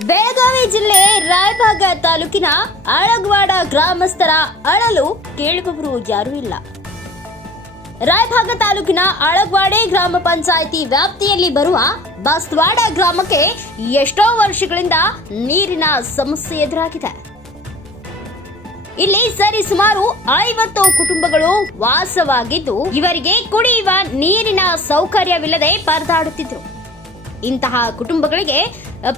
ಬೆಳಗಾವಿ ಜಿಲ್ಲೆ ರಾಯಭಾಗ ತಾಲೂಕಿನ ಅಳಗವಾಡ ಗ್ರಾಮಸ್ಥರ ಅಳಲು ಕೇಳುವವರು ಯಾರೂ ಇಲ್ಲ. ರಾಯಭಾಗ ತಾಲೂಕಿನ ಅಳಗವಾಡೆ ಗ್ರಾಮ ಪಂಚಾಯಿತಿ ವ್ಯಾಪ್ತಿಯಲ್ಲಿ ಬರುವ ಬಸ್ವಾಡ ಗ್ರಾಮಕ್ಕೆ ಎಷ್ಟೋ ವರ್ಷಗಳಿಂದ ನೀರಿನ ಸಮಸ್ಯೆ ಎದುರಾಗಿದೆ. ಇಲ್ಲಿ ಸರಿಸುಮಾರು 50 ಕುಟುಂಬಗಳು ವಾಸವಾಗಿದ್ದು, ಇವರಿಗೆ ಕುಡಿಯುವ ನೀರಿನ ಸೌಕರ್ಯವಿಲ್ಲದೆ ಪರದಾಡುತ್ತಿದ್ರು. ಇಂತಹ ಕುಟುಂಬಗಳಿಗೆ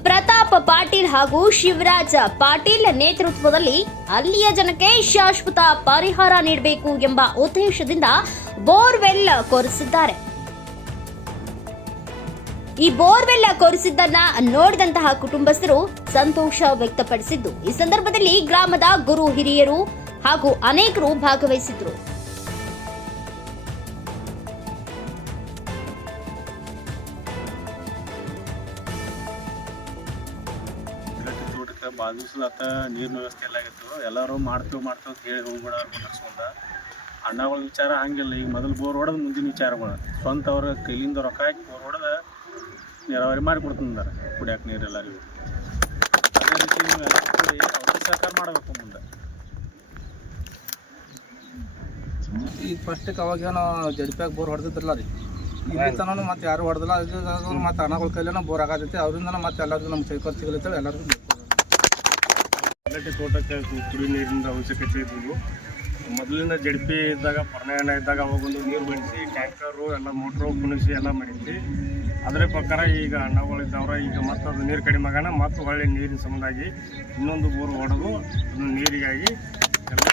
ಪ್ರತಾಪ್ ಪಾಟೀಲ್ ಹಾಗೂ ಶಿವರಾಜ್ ಪಾಟೀಲ್ ನೇತೃತ್ವದಲ್ಲಿ ಅಲ್ಲಿಯ ಜನಕ್ಕೆ ಶಾಶ್ವತ ಪರಿಹಾರ ನೀಡಬೇಕು ಎಂಬ ಉದ್ದೇಶದಿಂದ ಬೋರ್ವೆಲ್ ಕೊರೆಸಿದ್ದಾರೆ. ಈ ಬೋರ್ವೆಲ್ ಕೊರೆಸಿದ್ದನ್ನ ನೋಡಿದಂತಹ ಕುಟುಂಬಸ್ಥರು ಸಂತೋಷ ವ್ಯಕ್ತಪಡಿಸಿದ್ದು, ಈ ಸಂದರ್ಭದಲ್ಲಿ ಗ್ರಾಮದ ಗುರು ಹಿರಿಯರು ಹಾಗೂ ಅನೇಕರು ಭಾಗವಹಿಸಿದ್ರು. ಭಾಳ ದಿವಸದಾತ ನೀರಿನ ವ್ಯವಸ್ಥೆ ಎಲ್ಲ ಆಗಿತ್ತು. ಎಲ್ಲರೂ ಮಾಡ್ತೇವೆ ಅಂತ ಹೇಳಿ ಹೋಗ್ಬಿಡ ಕುಂದರ್ಸ್ಕೊಂಡ ಅಣ್ಣಗಳ ವಿಚಾರ ಹಂಗಿಲ್ಲ. ಈಗ ಮೊದಲು ಬೋರ್ ಹೊಡೆದು ಮುಂದಿನ ವಿಚಾರಗಳು ಸ್ವಂತ ಅವ್ರ ಕೈಲಿಂದ ರೊಕ್ಕ ಹಾಕಿ ಬೋರ್ ಹೊಡೆದು ನೀರಾವರಿ ಮಾಡಿ ಕೊಡ್ತಿದ್ದಾರೆ ಕುಡಿಯೋಕೆ ನೀರು ಎಲ್ಲರಿಗೂ. ಅದೇ ರೀತಿ ನೀವು ಎಲ್ಲ ಕೂಡಿ ಅವ್ರಿಗೆ ಸಹಕಾರ ಮಾಡಬೇಕು ಮುಂದೆ. ಈಗ ಫಸ್ಟಿಗೆ ಅವಾಗೇನೋ ಜಡ್ಪ್ಯಾಗ ಬೋರ್ ಹೊಡೆದಿದ್ರಲ್ಲ ರೀ, ಇಲ್ಲಿ ತನೂ ಮತ್ತೆ ಯಾರು ಹೊಡೆದಿಲ್ಲ. ಅದು ಮತ್ತು ಅಣ್ಣಗಳ ಕೈಲೇನೋ ಬೋರ್ ಆಗತೈತಿ, ಅವರಿಂದ ಮತ್ತೆ ಎಲ್ಲರಿಗೂ ನಮ್ಮ ಕೈ ಸಿಗಲತ್ತೇವೆ. ಎಲ್ಲರಿಗೂ ತೋಟಕ್ಕೆ ಕುಡಿ ನೀರಿನ ಅವಶ್ಯಕತೆ ಇದ್ದು ಮೊದಲಿಂದ ಜಡ್ಪಿ ಇದ್ದಾಗ ಪರ್ಣಯನ ಇದ್ದಾಗ ಅವಾಗೊಂದು ನೀರು ಬಡಿಸಿ ಟ್ಯಾಂಕರು ಎಲ್ಲ ಮೋಟ್ರು ಕುಣಿಸಿ ಎಲ್ಲ ಮಾಡಿದ್ವಿ. ಅದರ ಪ್ರಕಾರ ಈಗ ಅಣ್ಣಗಳಿದ್ದವ್ರ ಈಗ ಮತ್ತೆ ಅದು ನೀರು ಕಡಿಮೆ ಆಗೋಣ ಮತ್ತು ಒಳ್ಳೆ ನೀರಿನ ಸಂಬಂಧಾಗಿ ಇನ್ನೊಂದು ಬೋರ್ ಹೊಡೆದು ಅದು ನೀರಿಗಾಗಿ ಎಲ್ಲ